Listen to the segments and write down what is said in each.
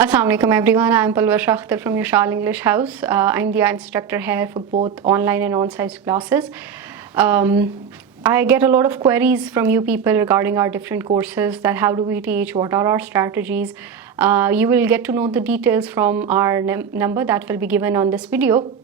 Assalamu alaikum everyone, I'm Palwasha from Yashal English House. I'm the instructor here for both online and on-site classes. I get a lot of queries from you people regarding our different courses, that how do we teach, what are our strategies. You will get to know the details from our number that will be given on this video.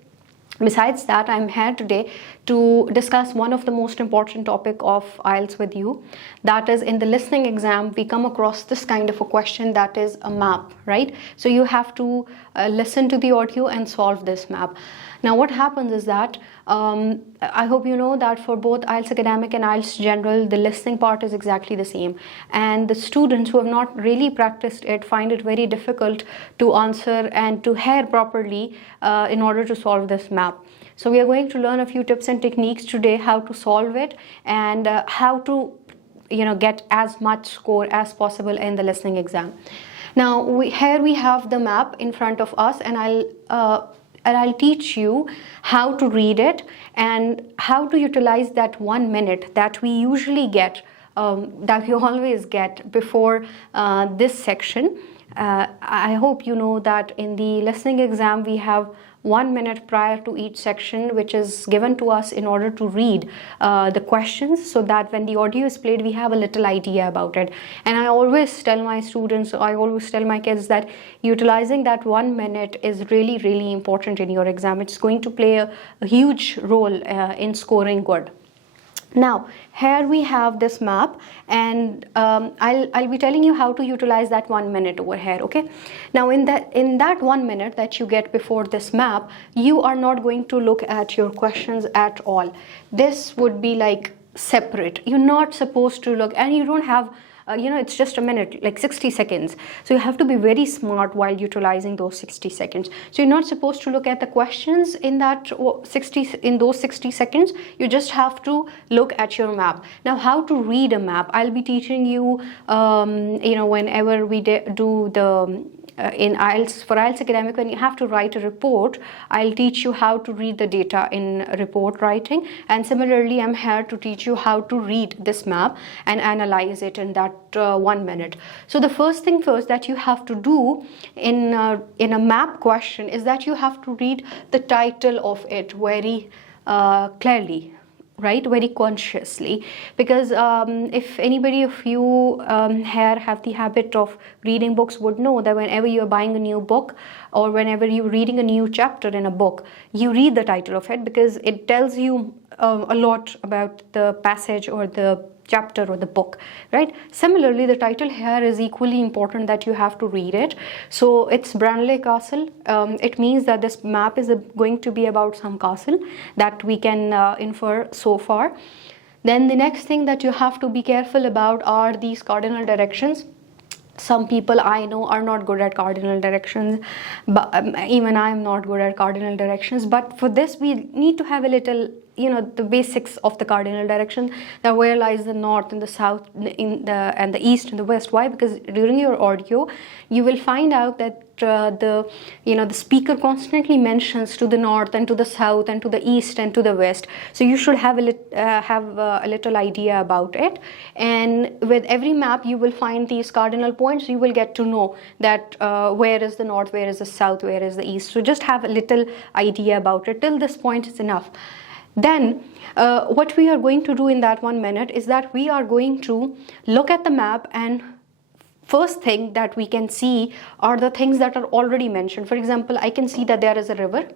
Besides that, I'm here today to discuss one of the most important topic of IELTS with you. That is, in the listening exam, we come across this kind of a question, that is a map, right? So you have to listen to the audio and solve this map. Now what happens is that, I hope you know that for both IELTS Academic and IELTS General, the listening part is exactly the same. And the students who have not really practiced it find it very difficult to answer and to hear properly in order to solve this map. So we are going to learn a few tips and techniques today, how to solve it and how to get as much score as possible in the listening exam. Now here we have the map in front of us, and I'll teach you how to read it and how to utilize that 1 minute that we usually get, that we always get before this section. I hope you know that in the listening exam we have 1 minute prior to each section, which is given to us in order to read the questions, so that when the audio is played we have a little idea about it. And I always tell my students, I always tell my kids that utilizing that 1 minute is really important in your exam. It's going to play a huge role in scoring good. Now here we have this map, and I'll be telling you how to utilize that 1 minute over here. Okay, now in that 1 minute that you get before this map, you are not going to look at your questions at all. This would be like separate. You're not supposed to look, and you don't have it's just a minute, like 60 seconds. So you have to be very smart while utilizing those 60 seconds. So you're not supposed to look at the questions in those 60 seconds. You just have to look at your map. Now, how to read a map, I'll be teaching you, whenever we do the in IELTS, for IELTS Academic, when you have to write a report, I'll teach you how to read the data in report writing. And similarly, I'm here to teach you how to read this map and analyze it in that 1 minute. So the first thing first that you have to do in a map question is that you have to read the title of it very clearly, right, very consciously, because if anybody of you here have the habit of reading books would know that whenever you're buying a new book or whenever you're reading a new chapter in a book, you read the title of it because it tells you a lot about the passage or the chapter or the book, right? Similarly, the title here is equally important, that you have to read it. So it's Branley Castle. It means that this map is going to be about some castle that we can infer so far. Then the next thing that you have to be careful about are these cardinal directions. Some people I know are not good at cardinal directions, but even I am not good at cardinal directions. But for this, we need to have a little, the basics of the cardinal direction, that where lies the north and the south and the east and the west. Why? Because during your audio, you will find out that the speaker constantly mentions to the north and to the south and to the east and to the west. So you should have a little idea about it. And with every map, you will find these cardinal points. You will get to know that where is the north, where is the south, where is the east. So just have a little idea about it. Till this point is enough. Then what we are going to do in that 1 minute is that we are going to look at the map, and first thing that we can see are the things that are already mentioned. For example, I can see that there is a river.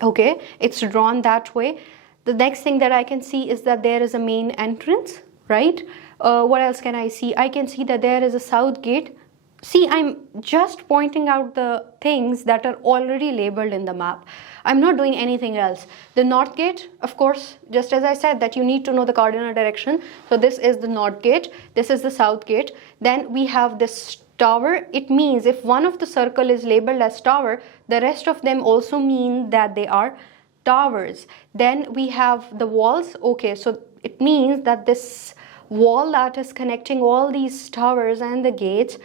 Okay, it's drawn that way. The next thing that I can see is that there is a main entrance, right? What else can I see? I can see that there is a south gate. See, I'm just pointing out the things that are already labeled in the map. I'm not doing anything else. The north gate, of course, just as I said, that you need to know the cardinal direction. So this is the north gate. This is the south gate. Then we have this tower. It means if one of the circle is labeled as tower, the rest of them also mean that they are towers. Then we have the walls. Okay, so it means that this wall that is connecting all these towers and the gates,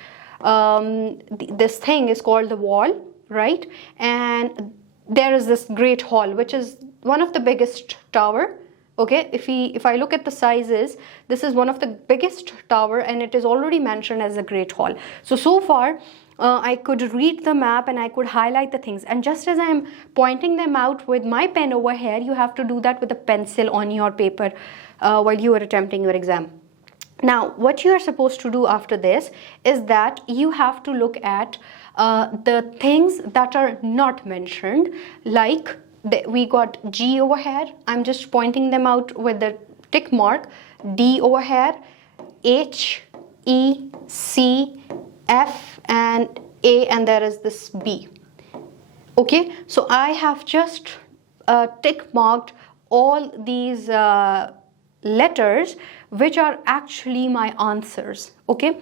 this thing is called the wall, right? And there is this great hall, which is one of the biggest tower. Okay, if I look at the sizes, this is one of the biggest tower, and it is already mentioned as a great hall. So far I could read the map and I could highlight the things. And just as I'm pointing them out with my pen over here, you have to do that with a pencil on your paper while you are attempting your exam. Now, what you are supposed to do after this is that you have to look at the things that are not mentioned, like we got G over here. I'm just pointing them out with the tick mark. D over here, H, E, C, F, and A, and there is this B. Okay, so I have just tick marked all these letters which are actually my answers. Okay,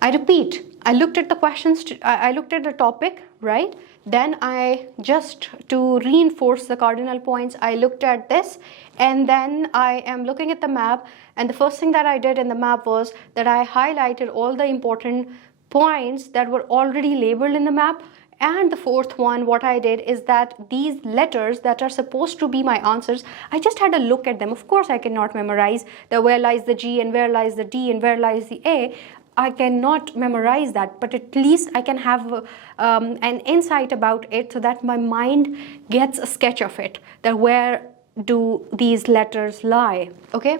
I repeat, I looked at the questions, I looked at the topic, right? Then I, just to reinforce the cardinal points, I looked at this, and then I am looking at the map, and the first thing that I did in the map was that I highlighted all the important points that were already labeled in the map. And the fourth one, what I did is that these letters that are supposed to be my answers, I just had a look at them. Of course, I cannot memorize where lies the G and where lies the D and where lies the A. I cannot memorize that, but at least I can have an insight about it so that my mind gets a sketch of it, that where do these letters lie. Okay,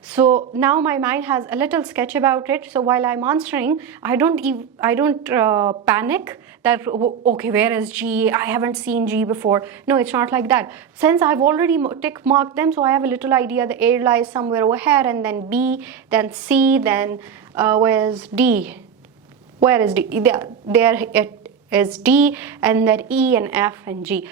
so now my mind has a little sketch about it. So while I'm answering, I don't panic that, okay, where is G? I haven't seen G before. No, it's not like that. Since I've already tick marked them, so I have a little idea the A lies somewhere over here, and then B, then C, then where's D? Where is D? There it is D, and then E and F and G.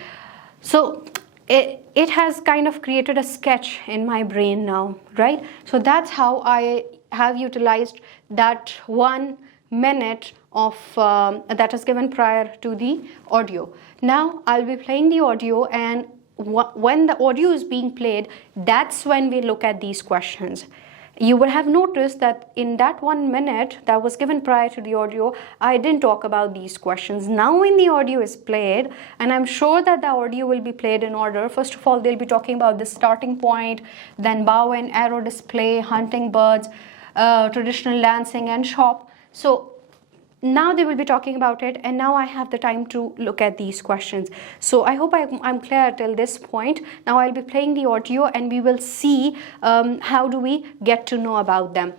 So it has kind of created a sketch in my brain now, right? So that's how I have utilized that 1 minute of that is given prior to the audio. Now I'll be playing the audio, and when the audio is being played, that's when we look at these questions. You will have noticed that in that 1 minute that was given prior to the audio, I didn't talk about these questions. Now when the audio is played, and I'm sure that the audio will be played in order. First of all, they'll be talking about the starting point, then bow and arrow display, hunting birds, traditional dancing, and shop. So now they will be talking about it, and now I have the time to look at these questions. So I hope I'm clear till this point. Now I'll be playing the audio, and we will see how do we get to know about them.